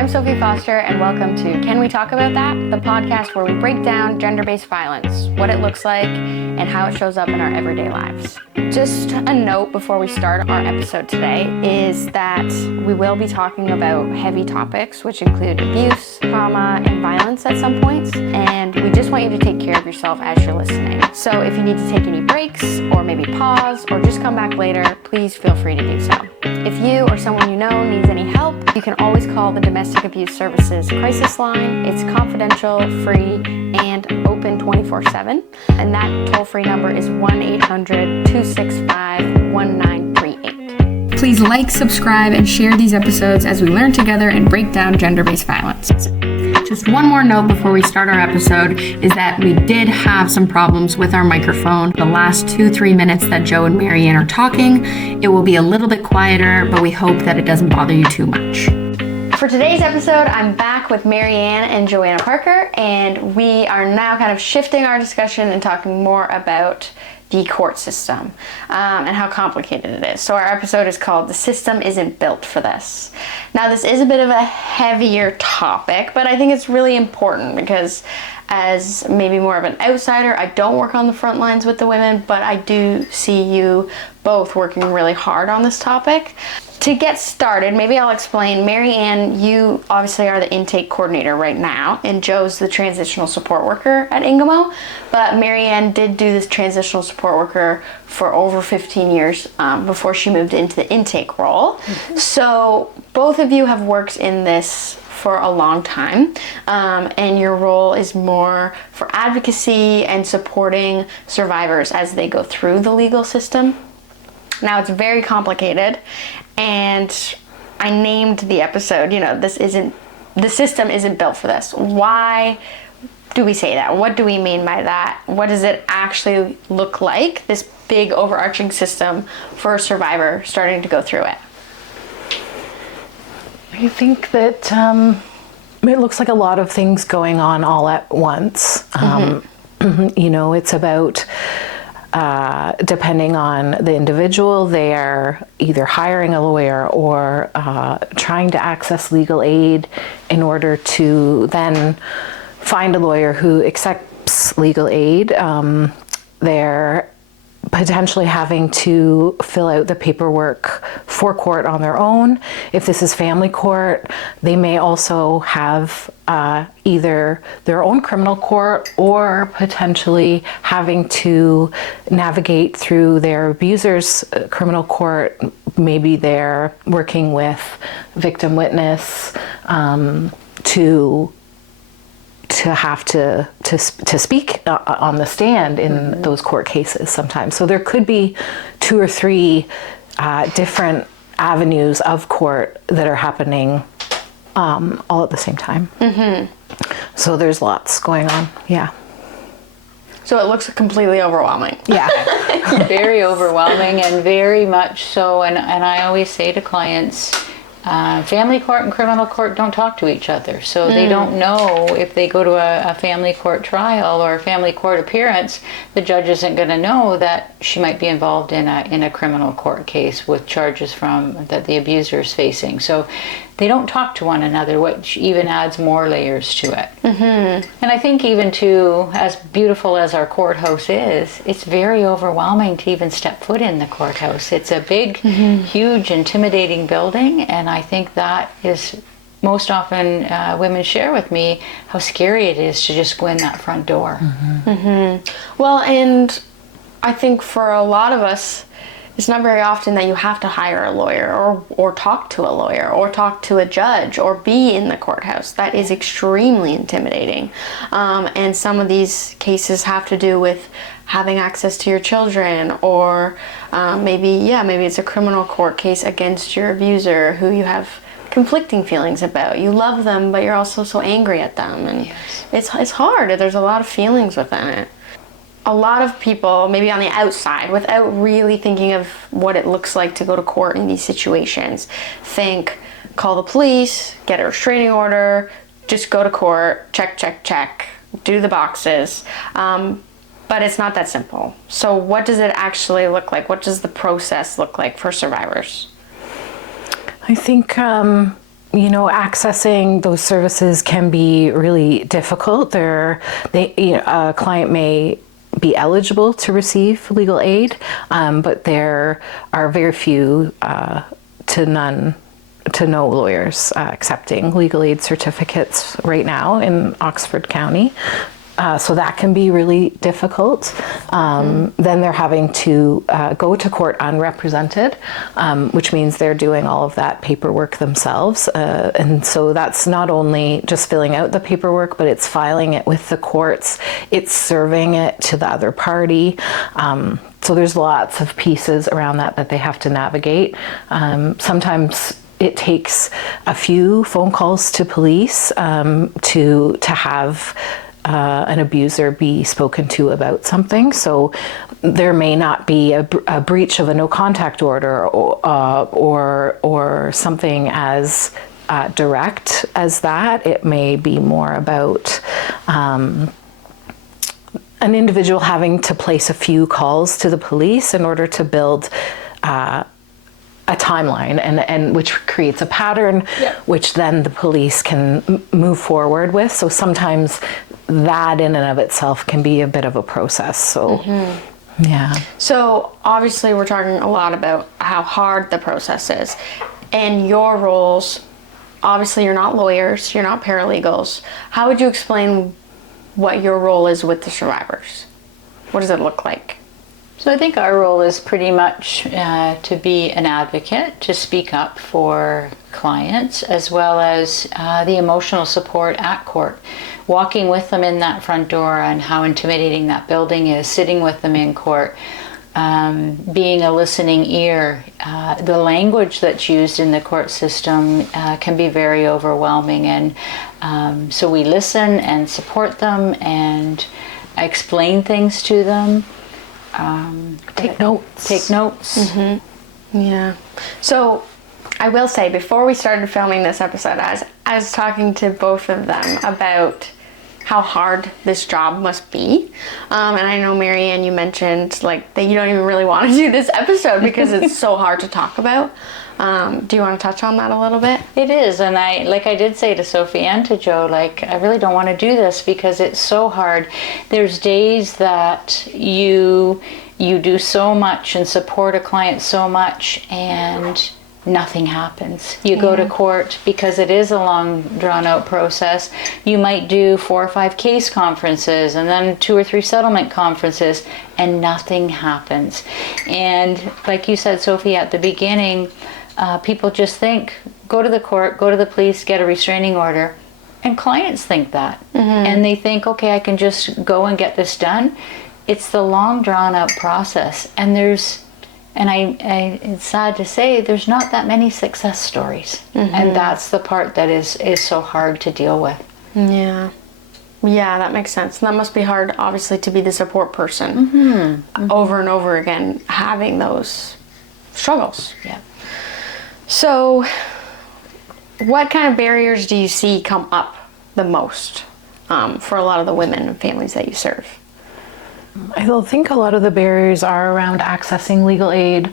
I'm Sophie Foster, and welcome to Can We Talk About That? The podcast where we break down gender-based violence, what it looks like, and how it shows up in our everyday lives. Just a note before we start our episode today is that we will be talking about heavy topics, which include abuse, trauma, and violence at some points, and we just want you to take care of yourself as you're listening. So if you need to take any breaks, or maybe pause, or just come back later, please feel free to do so. If you or someone you know needs any help, you can always call the Domestic Abuse Services crisis line. It's confidential, free, and open 24/7. And that toll-free number is 1-800-265-1938. Please like, subscribe, and share these episodes as we learn together and break down gender-based violence. Just one more note before we start our episode is that we did have some problems with our microphone. The last 2-3 minutes that Joe and Mary Anne are talking, it will be a little bit quieter, but we hope that it doesn't bother you too much. For today's episode, I'm back with Mary Anne and Joanna Parker, and we are now kind of shifting our discussion and talking more about the court system and how complicated it is. So our episode is called "The System Isn't Built for This." Now, this is a bit of a heavier topic, but I think it's really important because as maybe more of an outsider, I don't work on the front lines with the women, but I do see you both working really hard on this topic. To get started, maybe I'll explain. Mary Anne, you obviously are the intake coordinator right now, and Joe's the transitional support worker at Ingamo. But Mary Anne did do this transitional support worker for over 15 years before she moved into the intake role. Mm-hmm. So both of you have worked in this for a long time, and your role is more for advocacy and supporting survivors as they go through the legal system. Now, it's very complicated, and I named the episode, the system isn't built for this. Why do we say that? What do we mean by that? What does it actually look like, this big overarching system for a survivor starting to go through it? I think that it looks like a lot of things going on all at once. Mm-hmm. It's about depending on the individual, they're either hiring a lawyer or trying to access legal aid in order to then find a lawyer who accepts legal aid. They're potentially having to fill out the paperwork for court on their own. If this is family court, they may also have either their own criminal court or potentially having to navigate through their abuser's criminal court. Maybe they're working with victim witness to have to speak on the stand in mm-hmm. those court cases sometimes. So there could be 2 or 3 different avenues of court that are happening all at the same time. Mm-hmm. So there's lots going on, yeah. So it looks completely overwhelming. Yeah. Very overwhelming, and very much so. And I always say to clients, family court and criminal court don't talk to each other, so they don't know if they go to a family court trial or a family court appearance, the judge isn't going to know that she might be involved in a criminal court case with charges that the abuser is facing. So they don't talk to one another, which even adds more layers to it. Mm-hmm. And I think even too, as beautiful as our courthouse is, it's very overwhelming to even step foot in the courthouse. It's a big, mm-hmm. huge, intimidating building, and I think that is most often women share with me how scary it is to just go in that front door. Mm-hmm. Mm-hmm. Well, and I think for a lot of us, it's not very often that you have to hire a lawyer or talk to a lawyer or talk to a judge or be in the courthouse. That is extremely intimidating. And some of these cases have to do with having access to your children, or maybe it's a criminal court case against your abuser who you have conflicting feelings about. You love them, but you're also so angry at them. And yes. It's hard. There's a lot of feelings within it. A lot of people, maybe on the outside, without really thinking of what it looks like to go to court in these situations, think, call the police, get a restraining order, just go to court, check, do the boxes. But it's not that simple. So what does it actually look like? What does the process look like for survivors? I think accessing those services can be really difficult. A client may be eligible to receive legal aid, but there are very few to no lawyers accepting legal aid certificates right now in Oxford County. So that can be really difficult. Then they're having to go to court unrepresented, which means they're doing all of that paperwork themselves. And so that's not only just filling out the paperwork, but it's filing it with the courts, it's serving it to the other party. So there's lots of pieces around that they have to navigate. Sometimes it takes a few phone calls to police to have an abuser be spoken to about something. So there may not be a breach of a no contact order or something as direct as that. It may be more about an individual having to place a few calls to the police in order to build a timeline, and which creates a pattern, which then the police can move forward with. So sometimes that in and of itself can be a bit of a process. So yeah. So obviously we're talking a lot about how hard the process is, and your roles. Obviously you're not lawyers, you're not paralegals. How would you explain what your role is with the survivors? What does it look like? So I think our role is pretty much to be an advocate, to speak up for clients, as well as the emotional support at court. Walking with them in that front door and how intimidating that building is, sitting with them in court, being a listening ear. The language that's used in the court system can be very overwhelming, and so we listen and support them and explain things to them. Take notes. Yeah. So I will say, before we started filming this episode, I was talking to both of them about how hard this job must be. And I know, Mary Anne, you mentioned that you don't even really want to do this episode because it's so hard to talk about. Do you want to touch on that a little bit? It is, and I did say to Sophie and to Joe, I really don't want to do this because it's so hard. There's days that you do so much and support a client so much, and nothing happens. You go to court because it is a long, drawn-out process. You might do 4 or 5 case conferences and then 2 or 3 settlement conferences, and nothing happens. And like you said, Sophie, at the beginning, people just think, go to the court, go to the police, get a restraining order. And clients think that. And they think, okay, I can just go and get this done. It's the long, drawn-out process. And it's sad to say, there's not that many success stories. And that's the part that is so hard to deal with. Yeah, that makes sense. And that must be hard, obviously, to be the support person over and over again, having those struggles. Yeah. So what kind of barriers do you see come up the most for a lot of the women and families that you serve? I think a lot of the barriers are around accessing legal aid,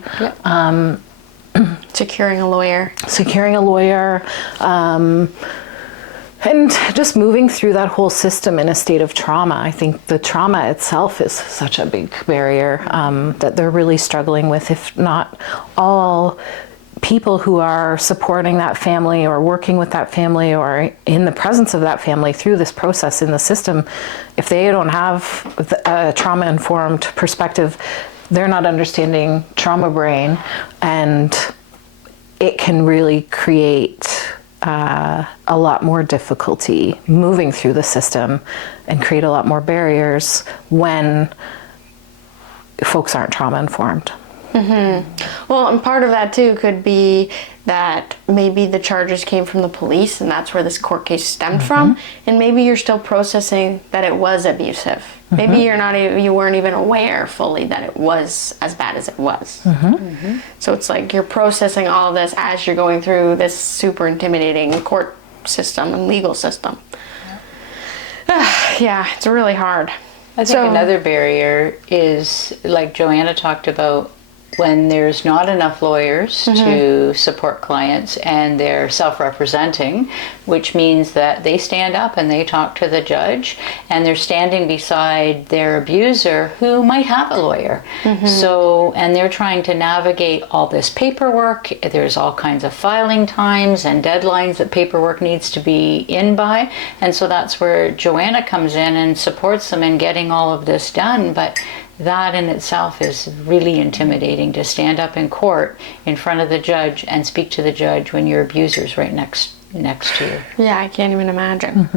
securing a lawyer, and just moving through that whole system in a state of trauma. I think the trauma itself is such a big barrier that they're really struggling with, if not all people who are supporting that family or working with that family or in the presence of that family through this process in the system. If they don't have a trauma-informed perspective, they're not understanding trauma brain, and it can really create a lot more difficulty moving through the system and create a lot more barriers when folks aren't trauma-informed. Well, and part of that too could be that maybe the charges came from the police and that's where this court case stemmed from, and maybe you're still processing that it was abusive. Maybe you weren't even aware fully that it was as bad as it was. So it's like you're processing all of this as you're going through this super intimidating court system and legal system. Yeah, it's really hard. I think another barrier is, like Joanna talked about, when there's not enough lawyers to support clients and they're self-representing, which means that they stand up and they talk to the judge, and they're standing beside their abuser who might have a lawyer. So, and they're trying to navigate all this paperwork. There's all kinds of filing times and deadlines that paperwork needs to be in by. And so that's where Joanna comes in and supports them in getting all of this done. But that in itself is really intimidating, to stand up in court in front of the judge and speak to the judge when your abuser's right next to you. Yeah, I can't even imagine.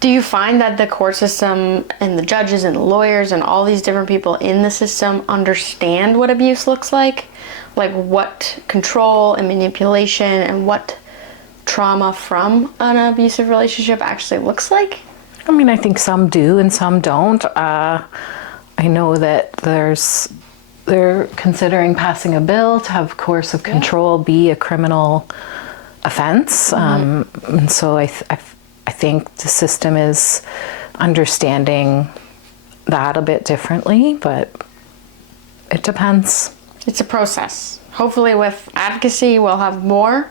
Do you find that the court system and the judges and the lawyers and all these different people in the system understand what abuse looks like? Like what control and manipulation and what trauma from an abusive relationship actually looks like? I mean, I think some do and some don't. I know that they're considering passing a bill to have coercive control be a criminal offense. And so I think the system is understanding that a bit differently, but it depends. It's a process. Hopefully with advocacy, we'll have more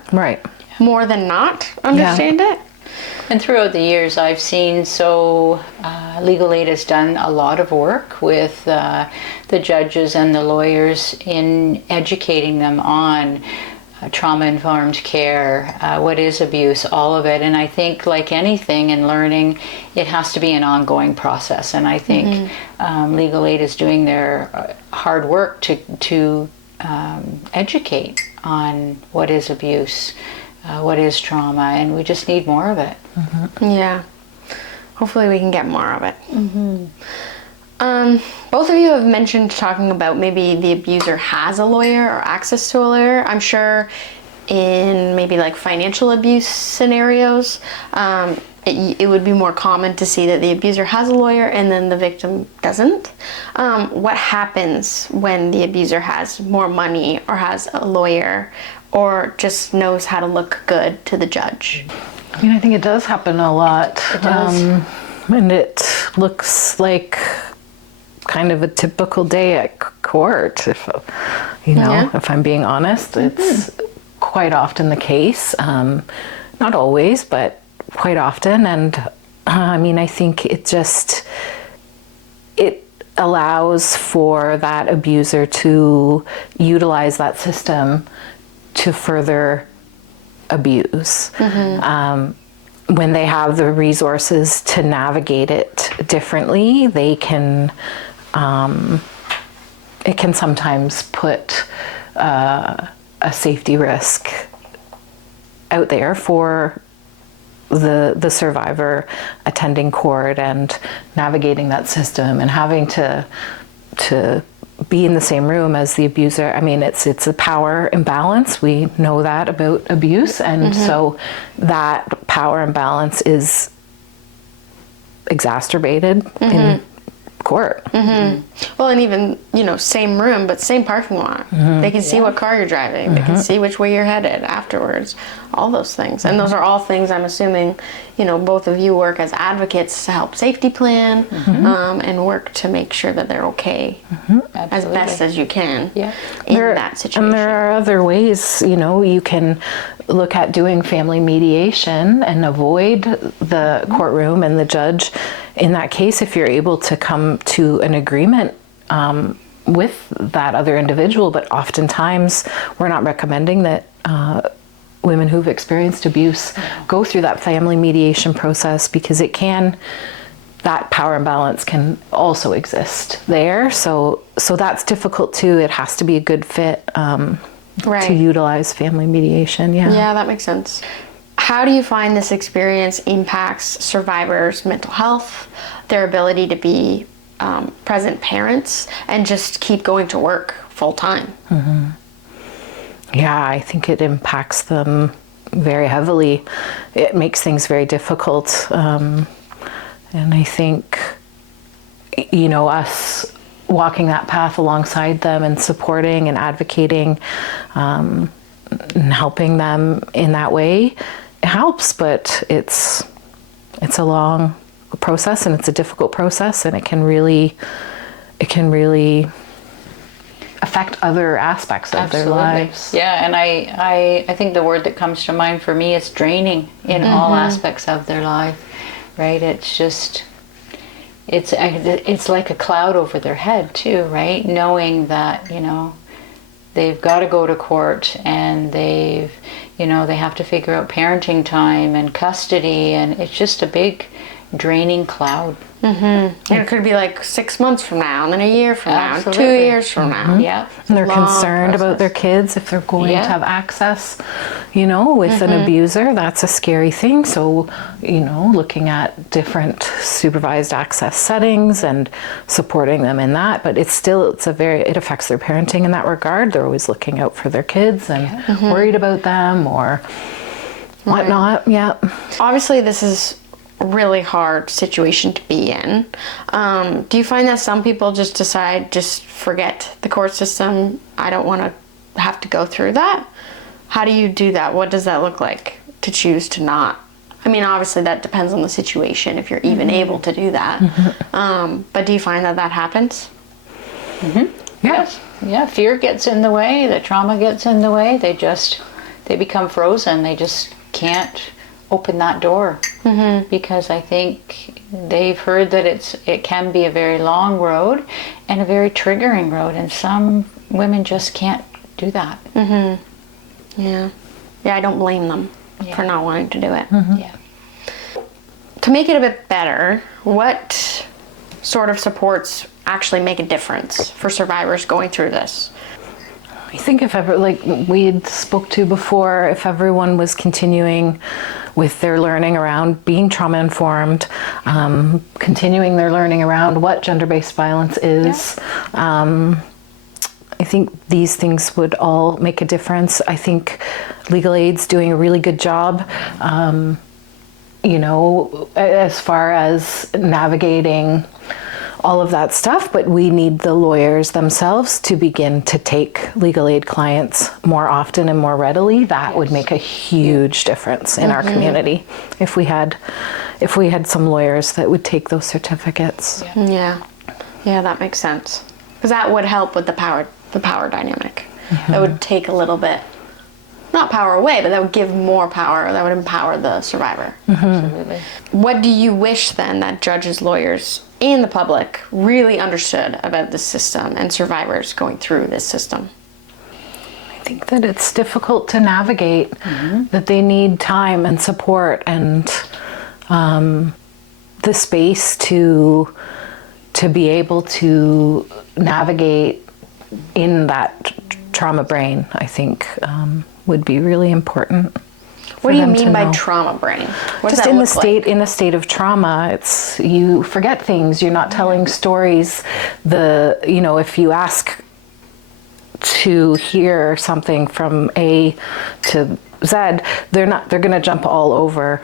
than not understand it. And throughout the years I've seen, Legal Aid has done a lot of work with the judges and the lawyers in educating them on trauma-informed care, what is abuse, all of it. And I think, like anything in learning, it has to be an ongoing process. And I think Legal Aid is doing their hard work to educate on what is abuse, what is trauma, and we just need more of it. Yeah. Hopefully we can get more of it. Both of you have mentioned talking about maybe the abuser has a lawyer or access to a lawyer. I'm sure in maybe like financial abuse scenarios, it would be more common to see that the abuser has a lawyer and then the victim doesn't. What happens when the abuser has more money or has a lawyer or just knows how to look good to the judge? I mean, I think it does happen a lot. It does. And it looks like kind of a typical day at court, if I'm being honest. It's quite often the case. Not always, but quite often. And I mean, I think it allows for that abuser to utilize that system to further abuse. When they have the resources to navigate it differently, they can, it can sometimes put a safety risk out there for the survivor attending court and navigating that system and having to be in the same room as the abuser. I mean, it's a power imbalance. We know that about abuse, and so that power imbalance is exacerbated in court. Well, and even, same room, but same parking lot. They can see what car you're driving. They can see which way you're headed afterwards. All those things. And those are all things I'm assuming, both of you work as advocates to help safety plan and work to make sure that they're okay as best as you can in that situation. And there are other ways, you can look at doing family mediation and avoid the courtroom and the judge. In that case, if you're able to come to an agreement with that other individual, but oftentimes we're not recommending that women who've experienced abuse go through that family mediation process, because that power imbalance can also exist there. So that's difficult too. It has to be a good fit to utilize family mediation. Yeah, that makes sense. How do you find this experience impacts survivors' mental health, their ability to be present parents, and just keep going to work full time? Yeah, I think it impacts them very heavily. It makes things very difficult. And I think, us walking that path alongside them and supporting and advocating and helping them in that way, it helps, but it's a long process and it's a difficult process, and it can really affect other aspects of their lives. Yeah, and I think the word that comes to mind for me is draining in all aspects of their life, right? It's just, it's like a cloud over their head too, right? Knowing that, you know, they've got to go to court and they have to figure out parenting time and custody, and it's just a big draining cloud. And it could be like 6 months from now, and then a year from now, 2 years from now. Yeah. And they're concerned about their kids if they're going to have access, you know, with an abuser. That's a scary thing. So, you know, looking at different supervised access settings and supporting them in that. But it affects their parenting in that regard. They're always looking out for their kids and worried about them or whatnot. Yeah. Obviously, this is really hard situation to be in. Do you find that some people just decide, just forget the court system, I don't want to have to go through that? How do you do that? What does that look like to choose to not? I mean, obviously that depends on the situation, if you're even able to do that. But do you find that happens? Yes. Yeah, fear gets in the way, the trauma gets in the way, they become frozen, they just can't open that door, because I think they've heard that it can be a very long road and a very triggering road, and some women just can't do that. Yeah, I don't blame them for not wanting to do it. Yeah. To make it a bit better, what sort of supports actually make a difference for survivors going through this? I think if ever, like we had spoke to before, if everyone was continuing with their learning around being trauma informed, continuing their learning around what gender-based violence is, I think these things would all make a difference. I think legal aid's doing a really good job, you know, as far as navigating all of that stuff, but we need the lawyers themselves to begin to take legal aid clients more often and more readily. That would make a huge difference in our community if we had some lawyers that would take those certificates. Yeah, that makes sense, because that would help with the power dynamic. That would take a little bit, not power away, but that would give more power. That would empower the survivor. Absolutely. What do you wish then that judges, lawyers, and the public really understood about the system and survivors going through this system? I think that it's difficult to navigate, that they need time and support and the space to be able to navigate in that trauma brain, I think, would be really important. What do you mean by trauma brain? What Just in the state of trauma, it's you forget things. You're not telling stories. If you ask to hear something from A to Z, they're going to jump all over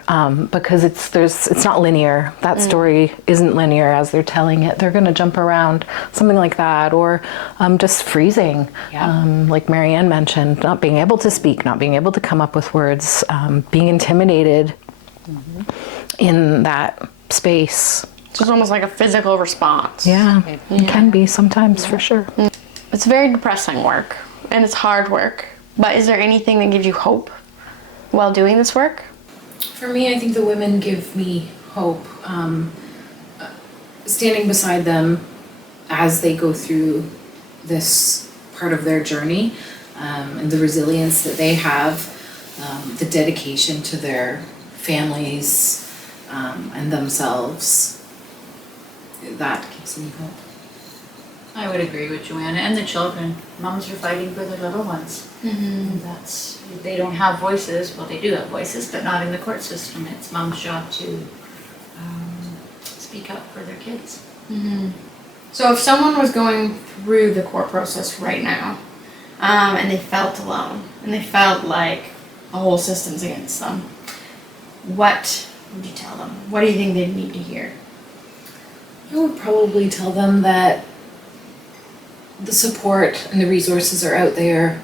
because it's not linear. That story isn't linear as they're telling it. They're going to jump around, something like that, or just freezing, like Mary Anne mentioned, not being able to speak, not being able to come up with words, being intimidated in that space. So it's almost like a physical response. Yeah, it can be sometimes, for sure. It's very depressing work, and it's hard work. But is there anything that gives you hope while doing this work? For me, I think the women give me hope. Standing beside them as they go through this part of their journey, and the resilience that they have, the dedication to their families and themselves, that gives me hope. I would agree with Joanna, and the children. Moms are fighting for their little ones. And they don't have voices. Well, they do have voices, but not in the court system. It's mom's job to speak up for their kids. So if someone was going through the court process right now, and they felt alone, and they felt like a whole system's against them, what would you tell them? What do you think they need to hear? I would probably tell them that the support and the resources are out there.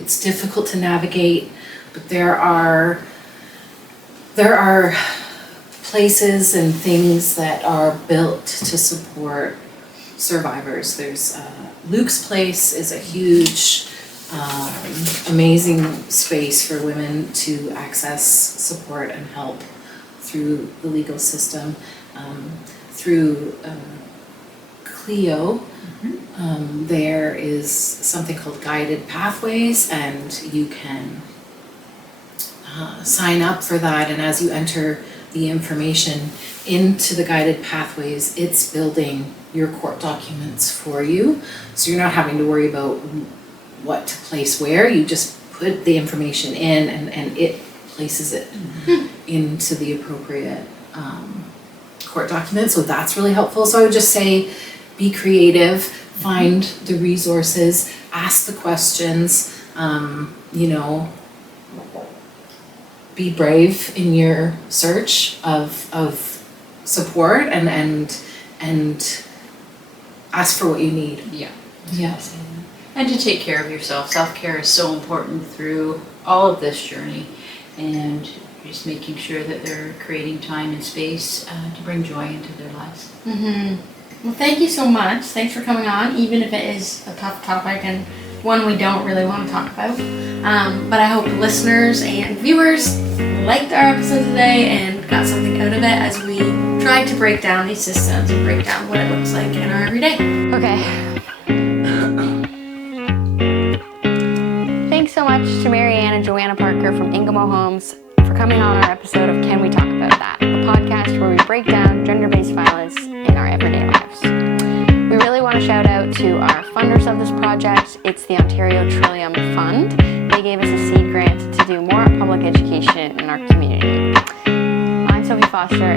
It's difficult to navigate, but there are places and things that are built to support survivors. There's Luke's Place is a huge, amazing space for women to access support and help through the legal system. Through Clio, there is something called Guided Pathways, and you can sign up for that, and as you enter the information into the Guided Pathways, it's building your court documents for you. So you're not having to worry about what to place where. You just put the information in, and it places it into the appropriate court document. So that's really helpful. So I would just say, be creative, find the resources, ask the questions, be brave in your search of support, and ask for what you need. Yeah. Yeah. And to take care of yourself. Self-care is so important through all of this journey, and just making sure that they're creating time and space to bring joy into their lives. Well, thank you so much. Thanks for coming on, even if it is a tough topic and one we don't really want to talk about. But I hope listeners and viewers liked our episode today and got something out of it as we tried to break down these systems and break down what it looks like in our everyday. Okay. Thanks so much to Mary Anne and Joanna Parker from Ingamo Homes for coming on our episode of Can We Talk About That, a podcast where we break down gender-based violence in our everyday lives. We really want to shout out to our funders of this project. It's the Ontario Trillium Fund. They gave us a seed grant to do more public education in our community. I'm Sophie Foster,